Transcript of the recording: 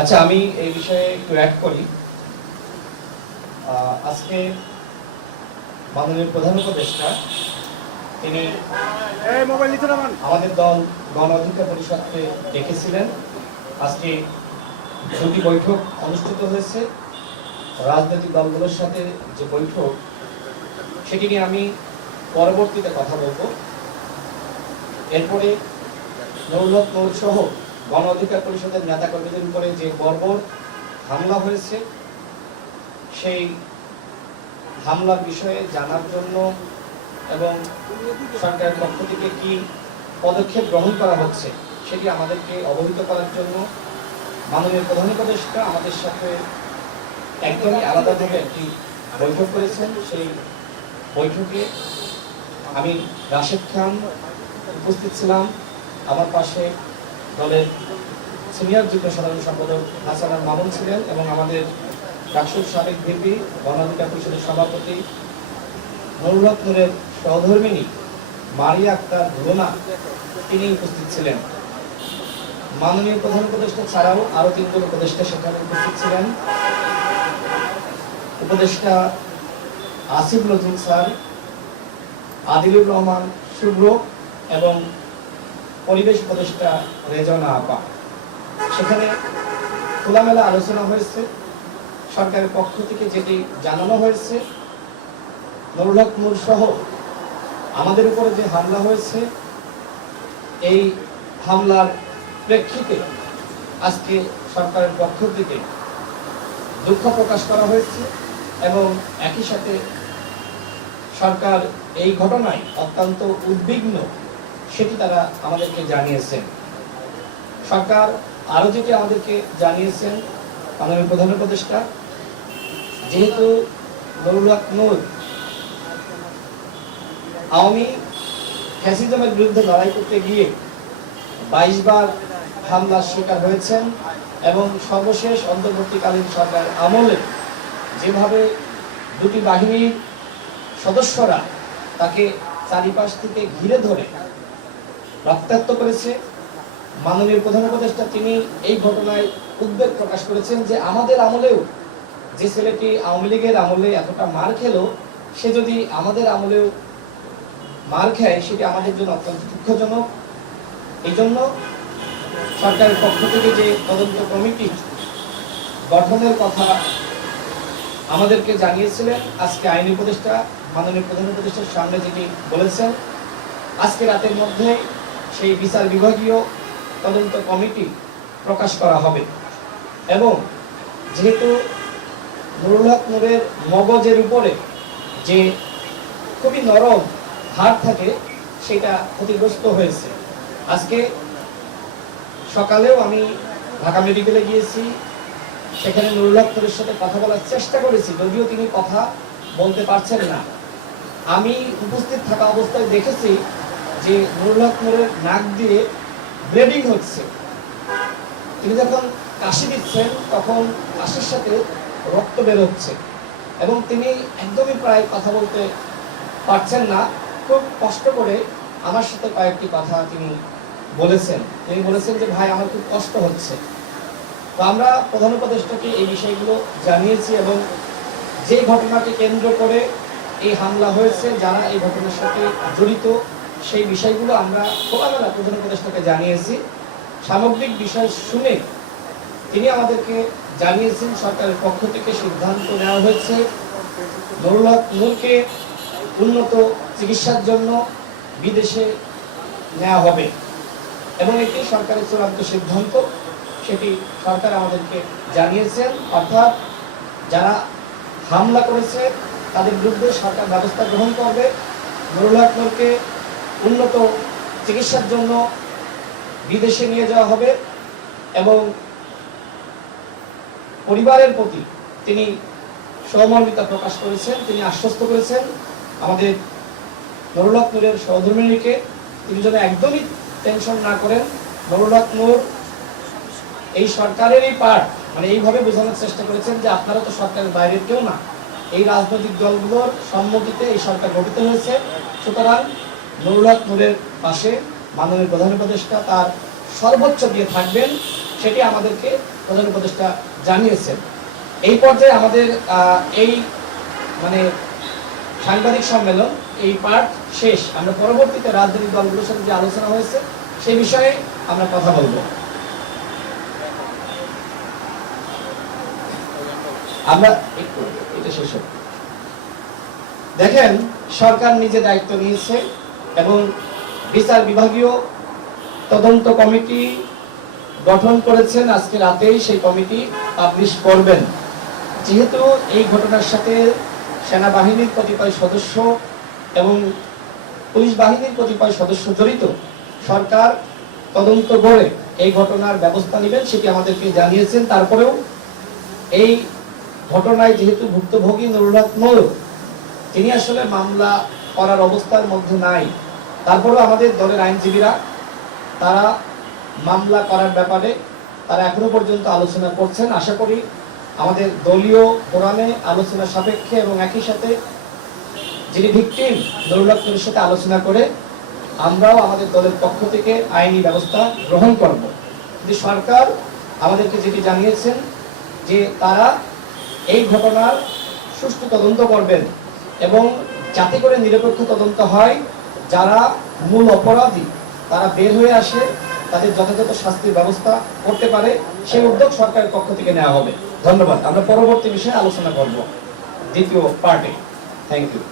আচ্ছা, আমি এই বিষয়ে একটু অ্যাড করি। আজকে মাননীয় প্রধান উপদেষ্টা তিনি আমাদের দল গণ অধিকার পরিষদকে ডেকেছিলেন। আজকে দুটি বৈঠক অনুষ্ঠিত হয়েছে। রাজনৈতিক দলগুলোর সাথে যে বৈঠক, সেটি নিয়ে আমি পরবর্তীতে কথা বলবো। এরপরে নুরুল হক নূর সহ গণ অধিকার পরিষদের নেতাকর্মীদের উপরে যে বর্বর হামলা হয়েছে, সেই হামলার বিষয়ে জানার জন্য এবং সরকারের পক্ষ থেকে কি পদক্ষেপ গ্রহণ করা হচ্ছে সেটি আমাদেরকে অবহিত করার জন্য মাননীয় প্রধান উপদেষ্টা আমাদের সাথে একদমই আলাদাভাবে একটি বৈঠক করেছেন। সেই বৈঠকে আমি রাশেদ খান উপস্থিত ছিলাম, আমার পাশে দলের সিনিয়র যুগ্ম সাধারণ সম্পাদক হাসান আল মামুন ছিলেন এবং আমাদের ডাকসুর সাবেক ভিপি গণ অধিকার পরিষদের সভাপতি নুরুল হক নূরের সহধর্মিণী মারিয়া আক্তার রুনা তিনি উপস্থিত ছিলেন। মাননীয় প্রধান উপদেষ্টা ছাড়াও আরো তিনজন উপদেষ্টা সেখানে উপস্থিত ছিলেন। উপদেষ্টা আসিফ নজরুল স্যার, আদিলুর রহমান শুভ্র এবং পরিবেশ উপদেষ্টা রেজনা আপা। সেখানে খোলামেলা আলোচনা হয়েছে। সরকারের পক্ষ থেকে যেটি জানানো হয়েছে, নুরুল হক নূর সহ আমাদের উপরে যে হামলা হয়েছে, এই হামলার প্রেক্ষিতে আজকে সরকারের পক্ষ থেকে দুঃখ প্রকাশ করা হয়েছে এবং একই সাথে সরকার এই ঘটনায় অত্যন্ত উদ্বিগ্ন সেটি তারা আমাদেরকে জানিয়েছেন। সরকার আরো যেটি আমাদেরকে জানিয়েছেন মাননীয় প্রধান উপদেষ্টা, যেহেতু নুরুল হক নূর আওয়ামী ফ্যাসিজমের বিরুদ্ধে লড়াই করতে গিয়ে 22 বার হামলার শিকার হয়েছেন এবং সর্বশেষ অন্তর্বর্তীকালীন সরকার আমলে যেভাবে দুটি বাহিনীর সদস্যরা তাকে চারিপাশ থেকে ঘিরে ধরে রক্তাক্ত করেছে, মাননীয় প্রধান উপদেষ্টা তিনি এই ঘটনায় উদ্বেগ প্রকাশ করেছেন যে আমাদের আমলেও যে ছেলেটি আওয়ামী লীগের আমলে এতটা মার খেলো, সে যদি আমাদের আমলেও মার খায় সেটি আমাদের জন্য অত্যন্ত দুঃখজনক। এই জন্য সরকারের পক্ষ থেকে যে তদন্ত কমিটি গঠনের কথা আমাদেরকে জানিয়েছিলেন, আজকে আইনি উপদেষ্টা মাননীয় প্রধান উপদেষ্টার সামনে যেটি বলেছেন, আজকে রাতের মধ্যে সেই বিচার বিভাগীয় তদন্ত কমিটি প্রকাশ করা হবে এবং যেহেতু নুরুল হক নূরের মগজের উপরে যে খুবই নরম হাড় থাকে সেটা ক্ষতিগ্রস্ত হয়েছে। আজকে সকালেও আমি ঢাকা মেডিকেলে গিয়েছি, সেখানে নুরুল হক নূরের সাথে কথা বলার চেষ্টা করেছি, যদিও তিনি কথা বলতে পারছেন না। আমি উপস্থিত থাকা অবস্থায় দেখেছি যে নুরুল হক নূরের নাক দিয়ে ব্লিডিং হচ্ছে। তিনি যখন কাশি দিচ্ছেন তখন কাশির সাথে রক্ত বের হচ্ছে এবং তিনি একদমই প্রায় কথা বলতে পারছেন না। খুব কষ্ট করে আমার সাথে কয়েকটি কথা তিনি বলেছেন। তিনি বলেছেন যে ভাই, আমার খুব কষ্ট হচ্ছে। তো আমরা প্রধান উপদেষ্টাকে এই বিষয়গুলো জানিয়েছি এবং যে ঘটনাকে কেন্দ্র করে এই হামলা হয়েছে, যারা এই ঘটনার সাথে জড়িত, সেই বিষয়গুলো আমরা খোলামেলা প্রধান উপদেষ্টাকে জানিয়েছি। সামগ্রিক বিষয় শুনে তিনি আমাদেরকে জানিয়েছেন সরকারের পক্ষ থেকে সিদ্ধান্ত নেওয়া হয়েছে নুরুল হক নূরকে উন্নত চিকিৎসার জন্য বিদেশে নেওয়া হবে এবং এটি সরকারের চূড়ান্ত সিদ্ধান্ত, সেটি সরকার আমাদেরকে জানিয়েছেন। অর্থাৎ যারা হামলা করেছে তাদের বিরুদ্ধে সরকার ব্যবস্থা গ্রহণ করবে। নুরুল হক নূরকে উন্নত চিকিৎসার জন্য বিদেশে নিয়ে যাওয়া হবে এবং পরিবারের প্রতি তিনি সহমর্মিতা প্রকাশ করেছেন। তিনি আশ্বস্ত করেছেন আমাদের নুরুল হক নূরের সহধর্মিণীকে তিনি যেন একদমই টেনশন না করেন। নুরুল হক নূর এই সরকারেরই পার্ট, মানে এইভাবে বোঝানোর চেষ্টা করেছেন যে আপনারা তো সরকারের বাইরের কেউ না, এই রাজনৈতিক দলগুলোর সম্মতিতে এই সরকার গঠিত হয়েছে। সুতরাং নুরুল হক নূরের পাশে মাননীয় প্রধান উপদেষ্টা তার সর্বোচ্চ দিয়ে থাকবেন সেটি আমাদেরকে প্রধান উপদেষ্টা জানিয়েছেন। এই পর্যায়ে আমাদের এই মানে সাংবাদিক সম্মেলন এই পার্ট শেষ। আমরা পরবর্তীতে রাজনৈতিক দলগুলোর সাথে যে আলোচনা হয়েছে সেই বিষয়ে আমরা কথা বলবো। আমরা একটু এটা শেষ হোক। দেখেন, সরকার নিজে দায়িত্ব নিয়েছে এবং বিচার বিভাগীয় তদন্ত কমিটি গঠন করেছেন। আজকে রাতেই সেই কমিটি পাবলিশ করবেন। যেহেতু এই ঘটনার সাথে সেনাবাহিনীর কতিপয় সদস্য এবং পুলিশ বাহিনীর কতিপয় সদস্য জড়িত, সরকার তদন্ত করে এই ঘটনার ব্যবস্থা নেবেন সেটি আমাদেরকে জানিয়েছেন। তারপরেও এই ঘটনায় যেহেতু ভুক্তভোগী নুরুল হক নূর, তিনি আসলে মামলা করার অবস্থার মধ্যে নাই, তারপরেও আমাদের দলের আইনজীবীরা তারা মামলা করার ব্যাপারে তারা এখনো পর্যন্ত আলোচনা করছেন। আশা করি আমাদের দলীয় ফোরামে আলোচনা সাপেক্ষে এবং একই সাথে যিনি ভিকটিম নুরুল হক নূরের সাথে আলোচনা করে আমরাও আমাদের দলের পক্ষ থেকে আইনি ব্যবস্থা গ্রহণ করব। কিন্তু সরকার আমাদেরকে যেটি জানিয়েছেন যে তারা এই ঘটনার সুষ্ঠু তদন্ত করবেন এবং যাতে করে নিরপেক্ষ তদন্ত হয়, যারা মূল অপরাধী তারা বের হয়ে আসে, তাদের যথাযথ শাস্তির ব্যবস্থা করতে পারে, সেই উদ্যোগ সরকারের পক্ষ থেকে নেওয়া হবে। ধন্যবাদ। আমরা পরবর্তী বিষয়ে আলোচনা করব দ্বিতীয় পার্টে। Thank you.